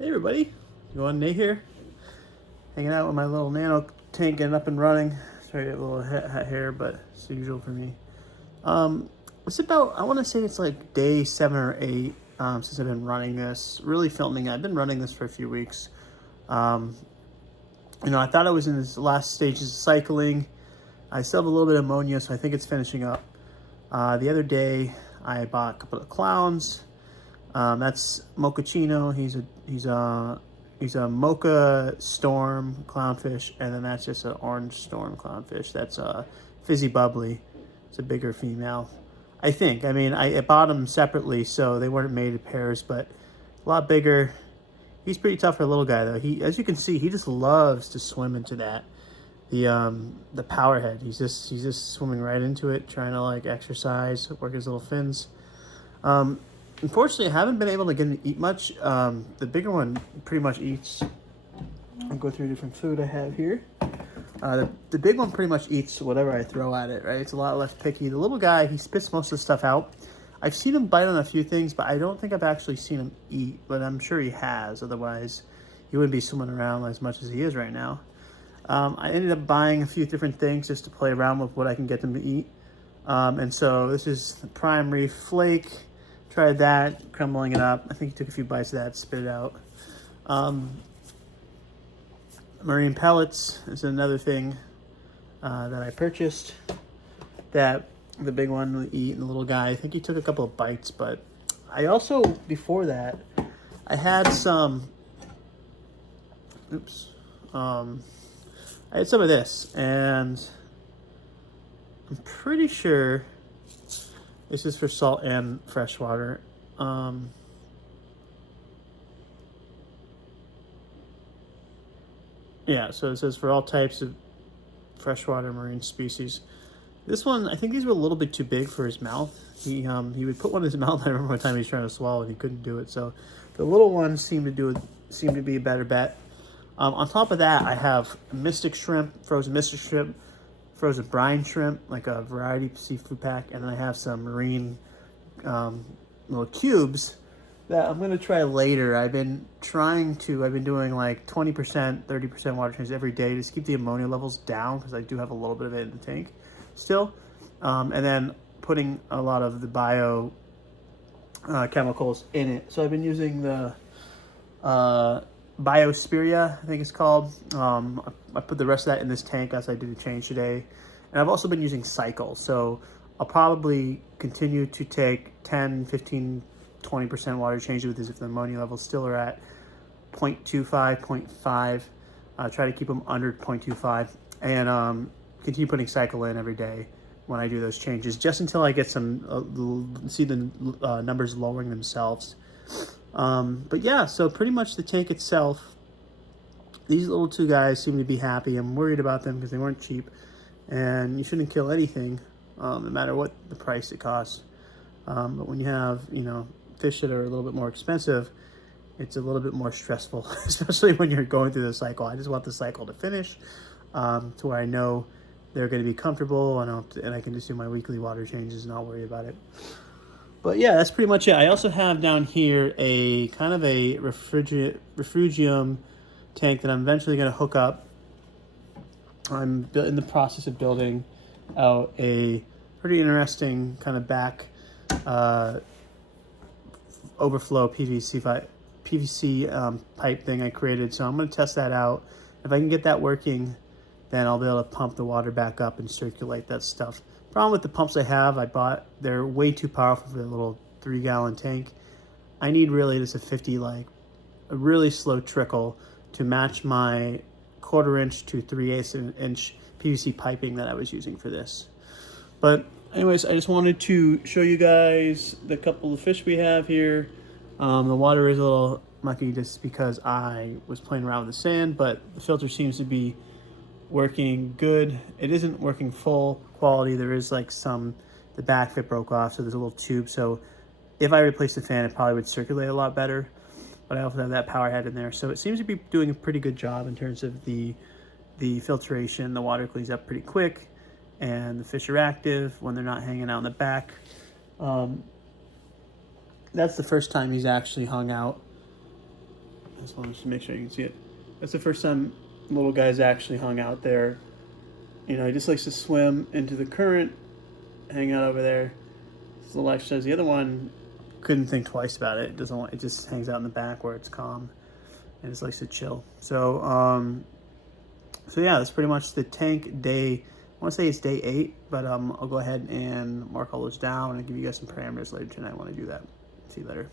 Hey everybody, Nate here, hanging out with my little nano tank getting up and running. Sorry, I got a little hat hair, but it's usual for me. It's about, I want to say it's like day 7 or 8 since I've been running this, really filming. I've been running this for a few weeks. Um, I thought I was in this last stages of cycling. I still have a little bit of ammonia, so I think it's finishing up. The other day, I bought a couple of clowns. That's Mochaccino. He's a mocha storm clownfish, and then that's just an orange storm clownfish. That's a fizzy bubbly. It's a bigger female, I think. I mean, I bought them separately, so they weren't made in pairs, but a lot bigger. He's pretty tough for a little guy, though. As you can see, he just loves to swim into that. The power head. He's just swimming right into it, trying to like exercise, work his little fins. Unfortunately, I haven't been able to get him to eat much. The bigger one pretty much eats. I'll go through different food I have here. The big one pretty much eats whatever I throw at it, right? It's a lot less picky. The little guy, he spits most of the stuff out. I've seen him bite on a few things, but I don't think I've actually seen him eat, but I'm sure he has. Otherwise, he wouldn't be swimming around as much as he is right now. I ended up buying a few different things just to play around with what I can get them to eat. And so this is the Prime Reef Flake. Tried that, crumbling it up. I think he took a few bites of that, spit it out. Marine pellets is another thing that I purchased that the big one will eat, and the little guy, I think he took a couple of bites, but I also, before that, I had some, I had some of this, and I'm pretty sure this is for salt and freshwater. Yeah, so it says for all types of freshwater marine species. This one, I think these were a little bit too big for his mouth. He would put one in his mouth. I remember one time he was trying to swallow and he couldn't do it. So the little ones seem to be a better bet. On top of that, I have mystic shrimp, frozen brine shrimp, like a variety seafood pack, and then I have some marine little cubes that I'm going to try later. I've been doing like 20%, 30% water changes every day to just keep the ammonia levels down, because I do have a little bit of it in the tank still. And then putting a lot of the bio chemicals in it. So I've been using the Biospheria, I think it's called. I put the rest of that in this tank as I did a change today. And I've also been using Cycle. So I'll probably continue to take 10, 15, 20% water changes with this if the ammonia levels still are at 0.25, 0.5. Try to keep them under 0.25. And continue putting Cycle in every day when I do those changes, just until I get some, see the numbers lowering themselves. But yeah, so pretty much the tank itself, these little two guys seem to be happy. I'm worried about them because they weren't cheap, and you shouldn't kill anything, no matter what the price it costs. But when you have, fish that are a little bit more expensive, it's a little bit more stressful, especially when you're going through the cycle. I just want the cycle to finish, to where I know they're going to be comfortable, and I can just do my weekly water changes and not worry about it. But yeah, that's pretty much it. I also have down here a kind of a refugium tank that I'm eventually going to hook up. I'm in the process of building out a pretty interesting kind of back overflow PVC pipe thing I created. So I'm going to test that out. If I can get that working, then I'll be able to pump the water back up and circulate that stuff. Problem with the pumps I have, they're way too powerful for the little 3-gallon tank. I need really just a really slow trickle to match my 1/4 inch to 3/8 inch PVC piping that I was using for this. But anyways, I just wanted to show you guys the couple of fish we have here. The water is a little mucky just because I was playing around with the sand, but the filter seems to be working good. It isn't working full quality. There is like the back fit broke off, so there's a little tube. So if I replaced the fan, it probably would circulate a lot better. But I also have that power head in there, so it seems to be doing a pretty good job in terms of the filtration. The water cleans up pretty quick, and the fish are active when they're not hanging out in the back. That's the first time he's actually hung out I just wanted to make sure you can see it. That's the first time little guy's actually hung out there. You know, he just likes to swim into the current, hang out over there. It's a little exercise. The other one couldn't think twice about it. It doesn't want, it just hangs out in the back where it's calm and just likes to chill. So so yeah, that's pretty much the tank day. I want to say it's day 8, but I'll go ahead and mark all those down and give you guys some parameters later tonight when I do that. See you later.